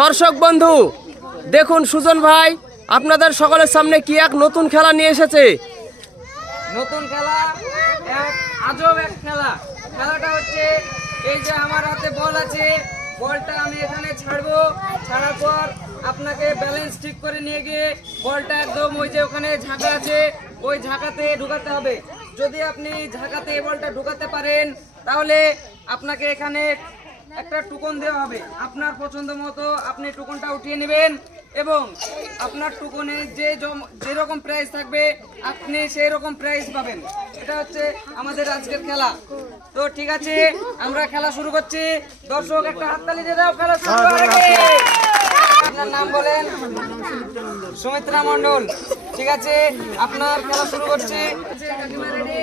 দর্শক বন্ধু দেখুন সুজন ভাই আপনাদের সকলের সামনে কি এক নতুন খেলা নিয়ে এসেছে। নতুন খেলা, এক আজব এক খেলা। খেলাটা হচ্ছে এই যে আমার হাতে বল আছে, বলটা আমি এখানে ছাড়বো, ছাড়ার পর আপনাকে ব্যালেন্স ঠিক করে নিয়ে গিয়ে বলটা একদম ওই যে ওখানে ঝাঁকা আছে ওই ঝাঁকাতে ঢুকাতে হবে। যদি আপনি ঝাঁকাতে এই বলটা ঢুকাতে পারেন তাহলে আপনাকে এখানে একটা টুকন দেওয়া হবে। আপনার পছন্দ মতো আপনি টুকনটা উঠিয়ে নেবেন এবং আপনার টুকনে যেরকম প্রাইজ থাকবে আপনি সেই রকম প্রাইজ পাবেন। এটা হচ্ছে আমাদের আজকের খেলা। তো ঠিক আছে, আমরা খেলা শুরু করছি। দর্শক একটা হাততালি দিয়ে দাও, খেলা শুরু হয়ে গেছে। আপনার নাম বলেন? সুমিত্রা মণ্ডল। ঠিক আছে, আপনার খেলা শুরু করছি। কাকিমা রেডি?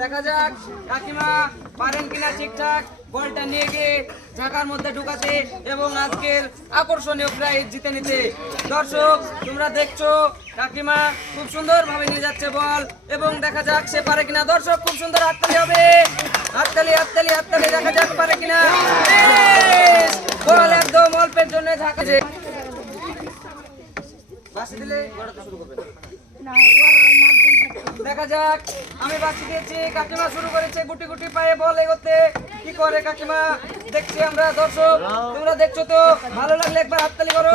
দেখা যাক কাকিমা পারেন কিনা ঠিকঠাক বলটা নিয়ে গিয়ে ঝাঁকার মধ্যে ঢুকাতে এবং আজকের আকর্ষণীয় প্রাইজ জিতে নিতে। দর্শক তোমরা দেখছো কাকিমা খুব সুন্দর ভাবে নিয়ে যাচ্ছে বল এবং দেখা যাক সে পারে কিনা। দর্শক খুব সুন্দর হাততালি হবে, হাততালি হাততালি হাততালি, দেখা যাক পারে কিনা। বল একদম অল্পের জন্য ঝাঁকাছে। বাসি দিলে গড়াতে শুরু করবে। দেখা যাক, আমি বাঁচি দিয়েছি, কাকিমা শুরু করেছে গুটি গুটি পায়ে বল এগোতে। কি করে কাকিমা দেখছি আমরা। দর্শক তোমরা দেখছো তো, ভালো লাগলে একবার হাততালি করো।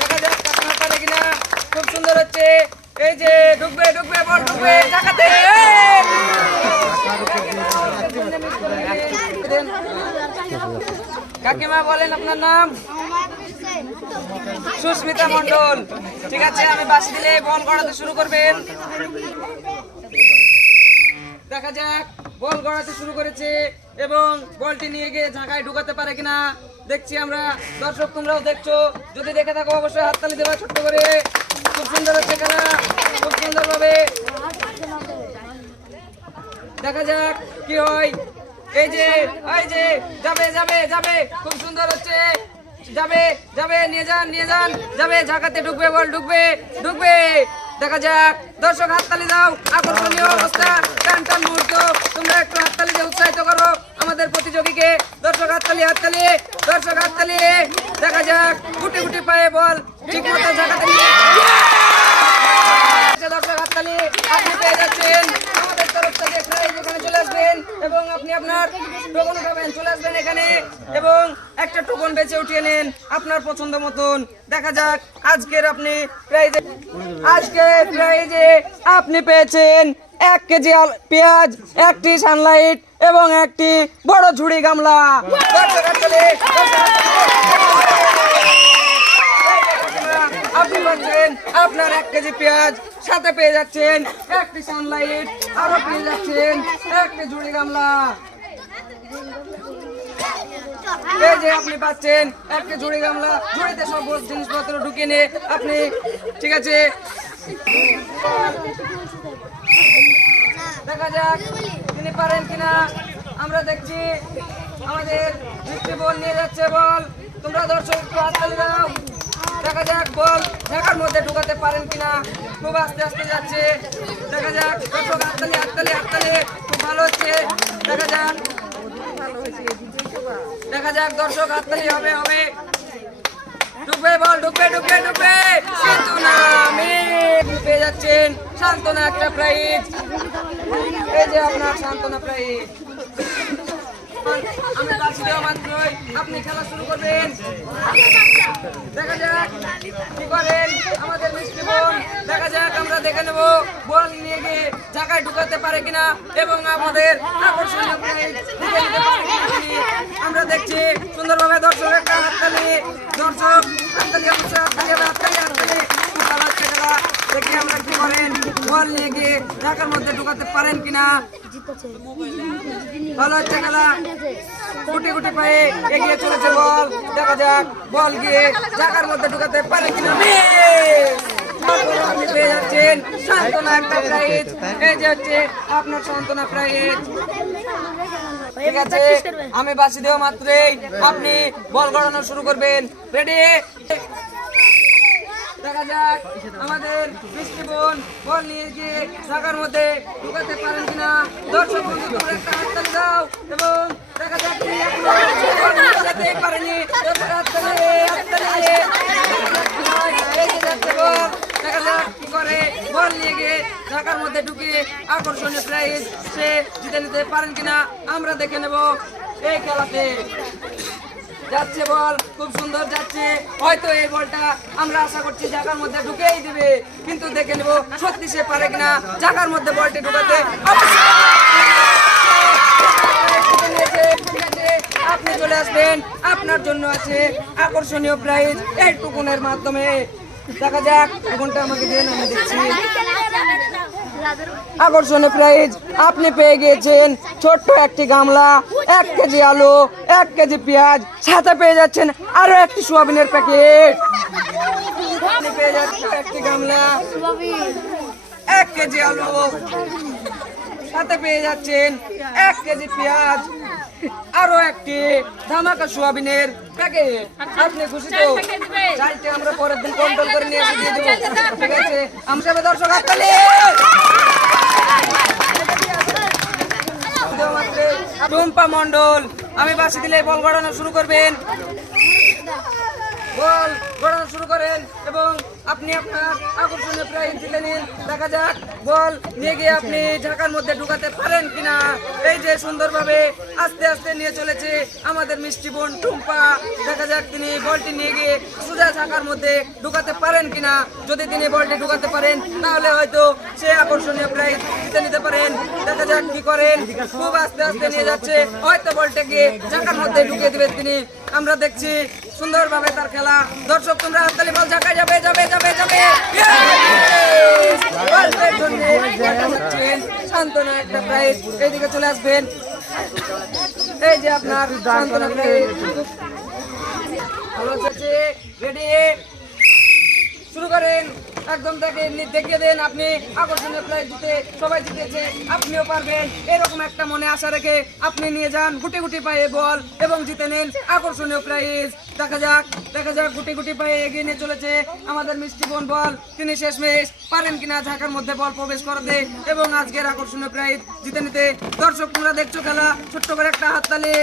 দেখা যাক কাকিমা পারে কিনা। খুব সুন্দর হচ্ছে, এই যে ঢুকবে ঢুকবে বল ঢুকবে ঢাকাতে। কাকিমা বলেন আপনার নাম? সুস্মিতা মণ্ডল। ঠিক আছে, আমি বাঁশি দিলে বল গড়াতে শুরু করবেন। দেখা যাক বল গড়াতে শুরু করেছে এবং বলটি নিয়ে গিয়ে ঝাঁকায় ঢুকাতে পারে কিনা দেখছি আমরা। দর্শক তোমরাও দেখছো, যদি দেখে থাকো অবশ্যই হাততালি দেবা ছোট্ট করে। খুব সুন্দর হচ্ছে খেলা, খুব সুন্দর ভাবে। দেখা যাক কি হয়। এই যে যাবে যাবে যাবে, খুব সুন্দর হচ্ছে। যাবে যাবে, নিয়ে যান নিয়ে যান, যাবে ঝাঁকাতে ঢুকবে বল ঢুকবে ঢুকবে। দেখা যাক দর্শক হাততালি দাও, আকর্ষণীয় অবস্থা, টান টান মুহূর্ত। তোমরা একটু হাততালি দিয়ে উৎসাহিত করো আমাদের প্রতিযোগীকে। দর্শক হাততালি হাততালি, দর্শক হাততালি। দেখা যাক গুটি গুটি পায়ে বল ঠিক মতো ঝাঁকাতে নিয়ে। দর্শক হাততালি, আপনি পেয়ে যাচ্ছেন আমাদের তরফ থেকে প্রাইজ। এখানে চলে আসবেন এবং আপনি আপনার টোকন উঠাবেন, চলে আসবেন এখানে এবং একটা টোকন বেছে উঠিয়ে নেন আপনার পছন্দ মতন। দেখা যাক আজকের আপনি প্রাইজে, আজকের প্রাইজে আপনি পেয়েছেন 1 কেজি পেঁয়াজ, 1টি সানলাইট এবং 1টি বড় ঝুড়ি গামলা। আপনি পাচ্ছেন আপনার 1 কেজি পেঁয়াজ, সাথে পেয়ে যাচ্ছেন 1টি সানলাইট, আরো পেয়ে যাচ্ছেন 1টি ঝুড়ি গামলা। এই যে আপনি পাচ্ছেন 1টি ঝুড়ি গামলা, ঝুড়িতে সব জিনিসপত্র ঢুকিয়ে নিয়ে আপনি। ঠিক আছে, দেখা যাক তিনি পারেন কিনা। আমরা দেখছি আমাদের মিষ্টি বল নিয়ে যাচ্ছে বল। তোমরা দর্শক একটু হাততালি দাও। দেখা যাক বল ঝাঁকার মধ্যে ঢুকাতে পারেন কিনা। খুব আস্তে আস্তে যাচ্ছে। দেখা যাক দর্শক হাততালি হাততালি হাততালি, খুব ভালো হচ্ছে। দেখা যাক দেখা যাক দর্শক হাততালি হবে হবে। ঢুকবে বল ঢুকবে ঢুকবে ঢুকবে, কিন্তু না পেয়ে যাচ্ছেন সান্ত্বনা একটা প্রাইজ। এই যে আপনার সান্ত্বনা প্রাইজ। আমি বাঁশি দেওয়া মাত্রই আপনি খেলা শুরু করবেন। দেখা যাক কি করেন আমাদের মিষ্টি বোন। দেখা যাক আমরা দেখে নেব বল নিয়ে গিয়ে ঝাঁকায় ঢুকাতে পারে কিনা এবং আমাদের আকর্ষণীয় প্রাইজ দিতে নিতে পারে কিনা। আমরা দেখছি সুন্দরভাবে। দর্শক একটা হাততালি, দর্শক হাততালি অবশ্যই হাততালি হবে, হাততালি হাততালি। খুব ভালো হচ্ছে খেলা। দেখি আমরা কি করেন বল নিয়ে গিয়ে ঝাঁকার মধ্যে ঢুকাতে পারেন কিনা। ভালো হচ্ছে খেলা, গুটি গুটি পায়ে এগিয়ে চলেছে বল। দেখা যাক বল গিয়ে ঝাঁকার মধ্যে ঢুকাতে পারে কিনা। আপনি পেয়ে যাচ্ছেন সান্ত্বনা একটা প্রাইজ। এই যে হচ্ছে আপনার সান্ত্বনা প্রাইজ। ঠিক আছে, আমি বাঁশি দেওয়া মাত্রই আপনি বল গড়ানো শুরু করবেন। রেডি? দেখা যাক আমাদের মিষ্টি বোন বল নিয়ে গিয়ে ঝাঁকার মধ্যে ঢুকাতে পারেন কিনা। দর্শক বন্ধু একটা হাততালি দাও এবং দেখা যাক ঢুকতেই পারেনি। হাততালি, হাততালি। এই যে যাচ্ছে বল, দেখা যাক কি করে। বল নিয়ে গিয়ে ঢাকার মধ্যে ঢুকিয়ে আকর্ষণীয় প্রাইজ সে জিতে নিতে পারেন কিনা আমরা দেখে নেব এই খেলাতে। যাচ্ছে বল, খুব সুন্দর যাচ্ছে। হয়তো এই বলটা আমরা আশা করছি জায়গার মধ্যে ঢুকেই দিবে, কিন্তু দেখে নেব সত্যি সে পারে কিনা জায়গার মধ্যে বলটি ঢুকাতে। আপনি চলে আসবেন, আপনার জন্য আছে আকর্ষণীয় প্রাইজ এই টুকুনের মাধ্যমে। দেখা যাক টুকুনটা আমাকে দেন, আমি দেখছি। আকর্ষণীয় প্রাইজ আপনি পেয়ে গিয়েছেন ছোট্ট একটি গামলা, 1 কেজি আলু, 1 কেজি পেঁয়াজ, সাথে পেয়ে যাচ্ছেন আরো একটি সোয়াবিনের প্যাকেট। আপনি পেয়ে যাচ্ছেন একটি গামলা, 1 কেজি আলু, সাথে পেয়ে যাচ্ছেন 1 কেজি পেঁয়াজ, আরো একটি ধামাকা সোয়াবিনের প্যাকেট। আপনি খুশি তো? চালটা আমরা পরের দিন কন্ট্রোল করে নিয়ে এসে দিয়ে দেবো, ঠিক আছে? আমরা দর্শক হাততালি। টুম্পা মন্ডল, আমি বাসি দিলে বল গড়ানো শুরু করবেন। বল গড়ানো শুরু করেন এবং আপনি আপনার আকর্ষণীয় প্রাইজ জিতে নিন। দেখা যাক বল নিয়ে গিয়ে আপনি ঢাকার মধ্যে ঢুকাতে পারেন কিনা। এই যে সুন্দরভাবে আস্তে আস্তে নিয়ে চলেছে আমাদের মিষ্টি বোন টুম্পা। দেখা যাক তিনি বলটি নিয়ে গিয়ে সোজা ঢাকার মধ্যে ঢুকাতে পারেন কিনা। যদি তিনি বলটি ঢুকাতে পারেন তাহলে হয়তো সে আকর্ষণীয় প্রাইজ জিতে নিতে পারেন। দেখা যাক কি করেন। খুব আস্তে আস্তে নিয়ে যাচ্ছে, হয়তো বলটাকে ঢাকার মধ্যে ঢুকিয়ে দিবেন তিনি। আমরা দেখছি সুন্দরভাবে তার খেলা। দর্শক তোমরা হাততালি, বল ঢাকায় যাবে যাবে যাবে যাবে। বলের জন্য সান্ত্বনা একটা প্রাইজ। এইদিকে চলে আসবেন, এই যে আপনার সান্ত্বনা প্রাইজ। ভালো চলছে, রেডি, শুরু করেন। একদম তাকে দেখিয়ে দেন আপনি আকর্ষণীয় প্রাইজ জিতে সবাই জিতেছে, আপনিও পারবেন। এরকম একটা মনে আশা রেখে আপনি নিয়ে যান গুটি গুটি পায়ে বল এবং জিতে নেন আকর্ষণীয় প্রাইজ। দেখা যাক দেখা যাক গুটি গুটি পায়ে এগিয়ে নিয়ে চলেছে আমাদের মিষ্টি বোন বল। তিনি শেষমেশ পারেন কিনা ঢাকার মধ্যে বল প্রবেশ করাতে এবং আজকের আকর্ষণীয় প্রাইজ জিতে নিতে। দর্শক তোমরা দেখছো খেলা, ছোট্ট করে একটা হাততালি।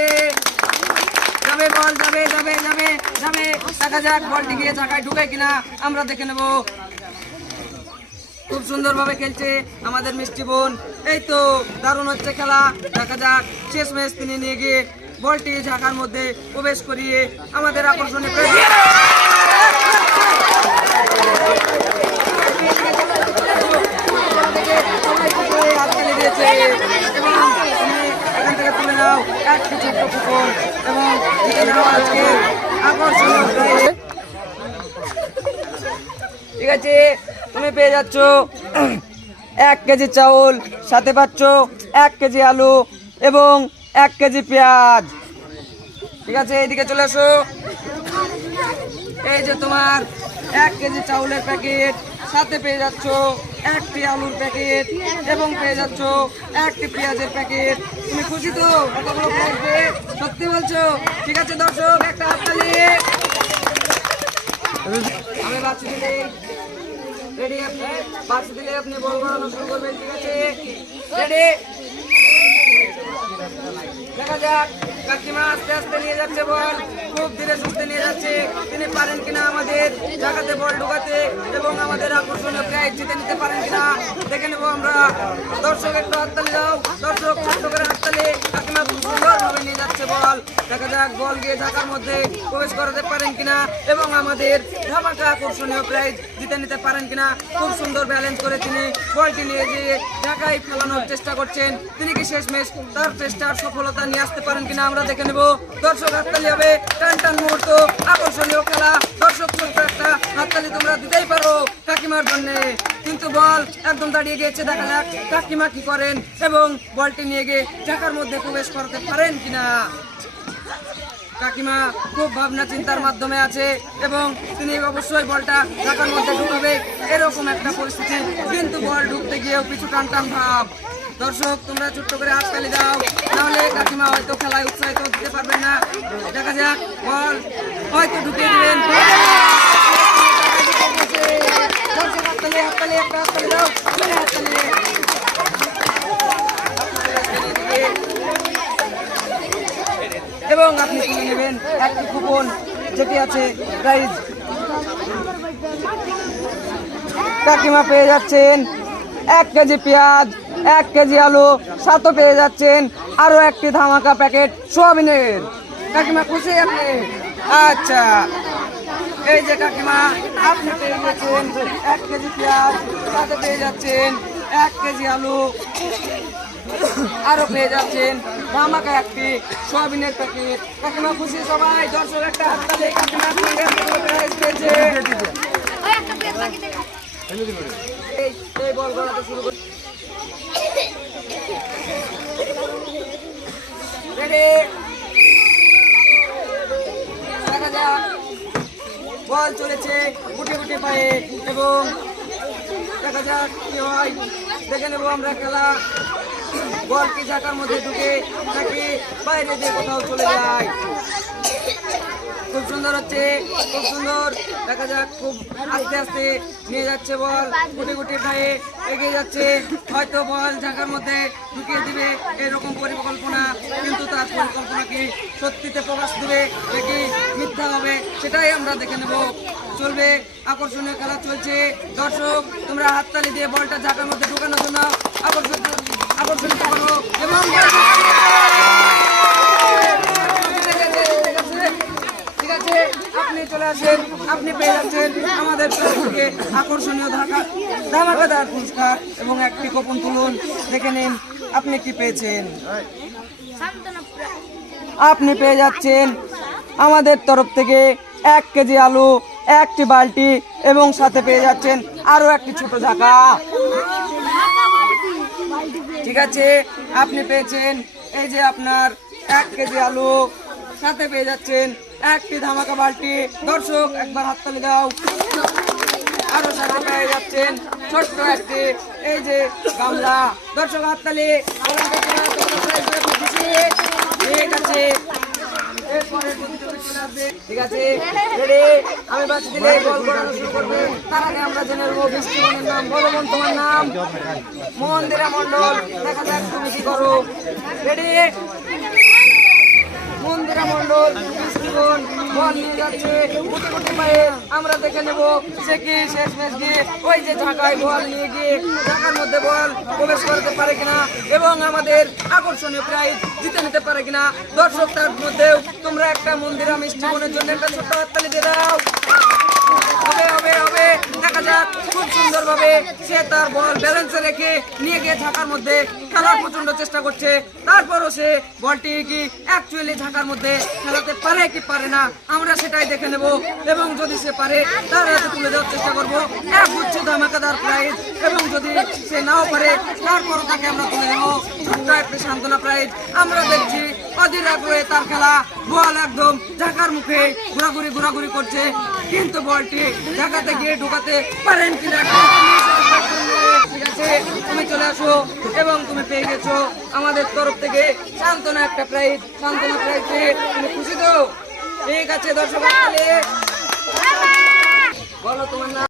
যাবে বল, যাবে যাবে যাবে যাবে। দেখা যাক বলটি গিয়ে ঢাকায় ঢুকে কিনা আমরা দেখে নেব। খুব সুন্দরভাবে খেলছে আমাদের মিষ্টি বোন। এই তো দারুণ হচ্ছে খেলা। দেখা যাক শেষ ম্যাচ তিনি নিয়ে গিয়ে বলটি ঢাকার মধ্যে প্রবেশ করিয়ে আমাদের আকর্ষণীয় হাততালি দিয়েছে এবং তুমি এখান থেকে তুলে নাও একটি ছোট্ট কুপন এবং জিতে নাও আজকে আকর্ষণীয় প্রাইজ। ঠিক আছে, তুমি পেয়ে যাচ্ছ 1 কেজি চাউল, সাথে পাচ্ছ 1 কেজি আলু এবং 1 কেজি পেঁয়াজ। ঠিক আছে, এইদিকে চলে আসো। এই যে তোমার 1 কেজি চাউলের প্যাকেট, সাথে পেয়ে যাচ্ছ 1টি আলুর প্যাকেট এবং পেয়ে যাচ্ছ 1টি পেঁয়াজের প্যাকেট। তুমি খুশি তো এতগুলো প্রাইজ পেয়ে? সত্যি বলছো? ঠিক আছে দর্শক, একটা হাততালি। আমি বাচ্চা দিলে রেডি, আপনি বাচ্চা দিলে আপনি বল বাড়ানো শুরু করবেন। ঠিক আছে, রেডি। দেখা যাক কাকিমা আস্তে আস্তে নিয়ে যাচ্ছে বল, খুব ধীরে সুস্থে নিয়ে যাচ্ছে। তিনি পারেন কিনা আমাদের জায়গাতে বল ঢুকাতে এবং আমাদের আকর্ষণীয় প্রাইজ জিতে নিতে পারেন কিনা দেখে নেবো আমরা। দর্শক একটু হাততালি দাও, দর্শক ছোট্ট করে হাততালি। কাকিমা খুব সুন্দরভাবে নিয়ে যাচ্ছে বল। দেখা যাক বল গিয়ে ঢাকার মধ্যে প্রবেশ করাতে পারেন কিনা এবং আমাদের ধামাকা আকর্ষণীয় প্রাইজ জিতে নিতে পারেন কিনা। খুব সুন্দর ব্যালেন্স করে তিনি বলটি নিয়ে গিয়ে ঢাকায় ফেলানোর চেষ্টা করছেন। তিনি কি শেষমেশ তার চেষ্টার সফলতা নিয়ে আসতে পারেন কিনা আমরা দেখে নেব। দর্শক হাততালি হবে, টান টান মুহূর্ত, আকর্ষণীয় খেলা। দর্শক ছোট্ট একটা হাততালি তোমরা দিতেই পারো কাকিমার জন্য। কিন্তু বল একদম দাঁড়িয়ে গিয়েছে। দেখা যাক কাকিমা কি করেন এবং বলটি নিয়ে গিয়ে ঢাকার মধ্যে প্রবেশ করতে পারেন কিনা। কাকিমা খুব ভাবনা চিন্তার মাধ্যমে আছে এবং তিনি অবশ্যই বলটা ঢাকার মধ্যে ঢুকাবে এরকম একটা পরিস্থিতি, কিন্তু বল ঢুকতে গিয়েও কিছু টান টান ভাব। দর্শক তোমরা ছোট্ট করে হাততালি দাও, নাহলে কাকিমা হয়তো খেলায় উৎসাহিত দিতে পারবেন না। দেখা যাক বল হয়তো ঢুকিয়ে দিবেন। দর্শক হাততালি, হাততালি, একটা হাততালি দাও, হাততালি। এবং আপনি তুলে নেবেন একটি কুপন যেটি আছে প্রাইজ। কাকিমা পেয়ে যাচ্ছেন 1 কেজি পেঁয়াজ, 1 কেজি আলু, সাথে পেয়ে যাচ্ছেন আরো একটি ধামাকা প্যাকেট সোয়াবিনের। কাকিমা খুশি আপনি? আচ্ছা, এই যে কাকিমা আপনি পেয়ে যাচ্ছেন 1 কেজি পেঁয়াজ, সাথে পেয়ে যাচ্ছেন 1 কেজি আলু, আরো পেয়ে যাচ্ছেন ধামাকা একটি সোয়াবিনের প্যাকেট। কাকিমা খুশি সবাই? দর্শক একটা হাততালি, কাকিমা আপনি প্রাইজ পেয়েছে। এই বল গড়াতে শুরু করি। রেডি, দেখা যাক। বল চলেছে গুটি গুটি পায়ে এবং দেখা যাক কি হয়। দেখে নেবো আমরা খেলা। বল কি ঝাঁকার মধ্যে ঢুকে নাকি বাইরে দিয়ে কোথাও চলে যায়। খুব সুন্দর হচ্ছে, খুব সুন্দর। দেখা যাক, খুব আস্তে আস্তে নিয়ে যাচ্ছে বল, গুটি গুটি পায়ে এগিয়ে যাচ্ছে। হয়তো বল ঝাঁকার মধ্যে ঢুকিয়ে দিবে এরকম পরিকল্পনা, কিন্তু তার পরিকল্পনা কি সত্যিতে প্রকাশ দেবে নাকি মিথ্যা হবে সেটাই আমরা দেখে নেব। চলবে, আকর্ষণীয় খেলা চলছে। দর্শক তোমরা হাততালি দিয়ে বলটা ঝাঁকার মধ্যে ঢুকানোর জন্য আকর্ষণীয় করো এবং ঠিক আছে, আপনি চলে আসেন, আপনি পেয়ে যাচ্ছেন আমাদের তরফ থেকে আকর্ষণীয় ধামাকাদার পুরস্কার এবং একটি কুপন তুলুন। দেখে নিন আপনি কি পেয়েছেন। আপনি পেয়ে যাচ্ছেন আমাদের তরফ থেকে 1 কেজি আলু, একটি বালতি এবং সাথে পেয়ে যাচ্ছেন আরো একটি ছোট ঝাঁকা। ঠিক আছে, আপনি পেয়েছেন এই যে আপনার 1 কেজি আলু, সাথে পেয়ে যাচ্ছেন একটি ধামাকা বালতি। দর্শক একবার হাততালি দাও। আরো সাথে পেয়ে যাচ্ছেন ছোট্ট একটি এই যে গামলা। দর্শক হাততালি। ঠিক আছে, ঠিক আছে, রেডি। আমি বাচ্চা দিলে বল করানো শুরু করবো। তার আগে আমরা জেনে নেবো বৃষ্টিমণির নাম। বলো বোন, তোমার নাম? মন্দিরা মন্ডল। দেখা যাক তুমি কি করো। রেডি, মন্দিরা মন্ডল বৃষ্টিমণ বল নিয়ে যাচ্ছে গুটি গুটি পায়ে। আমরা দেখে নেব সে কি শেষ ম্যাচ দিয়ে ওই যে ঢাকায় বল নিয়ে গিয়ে ঢাকার মধ্যে বল প্রবেশ করতে পারে কিনা এবং আমাদের আকর্ষণীয় প্রাইজ জিতে নিতে পারে কিনা। দর্শক তার মধ্যেও তোমরা একটা মন্দিরা মিষ্টি বোনের জন্য একটা ছোট্ট হাততালি দিয়ে দাও। হবে হবে হবে, দেখা যাক। খুব সুন্দরভাবে সে তার বল ব্যালেন্সে রেখে নিয়ে গিয়ে ঝাঁকার মধ্যে খেলার প্রচন্ড চেষ্টা করছে। তারপরও সে বলটি কি অ্যাকচুয়ালি ঝাঁকার মধ্যে খেলাতে পারে কি পারে না আমরা সেটাই দেখে নেব এবং যদি সে পারে তার হাতে তুলে দেওয়ার চেষ্টা করবো এক গুচ্ছ ধামাকাদার প্রাইজ, এবং যদি সে নাও পারে তারপরও তাকে আমরা তুলে নেবো ছোট্ট একটা সান্ত্বনা প্রাইজ। আমরা দেখছি অধীর আগ্রহে তার খেলা। বল একদম ঝাঁকার মুখে ঘোরাঘুরি করছে, কিন্তু বলটি ঢাকাতে গিয়ে ঢুকাতে পারেন কিনা। ঠিক আছে, তুমি চলে আসো এবং তুমি পেয়ে গেছো আমাদের তরফ থেকে সান্ত্বনা একটা প্রাইজ। সান্ত্বনা প্রাইজ পেয়ে তুমি খুশি তো? ঠিক আছে দর্শক, বলো তোমার নাম?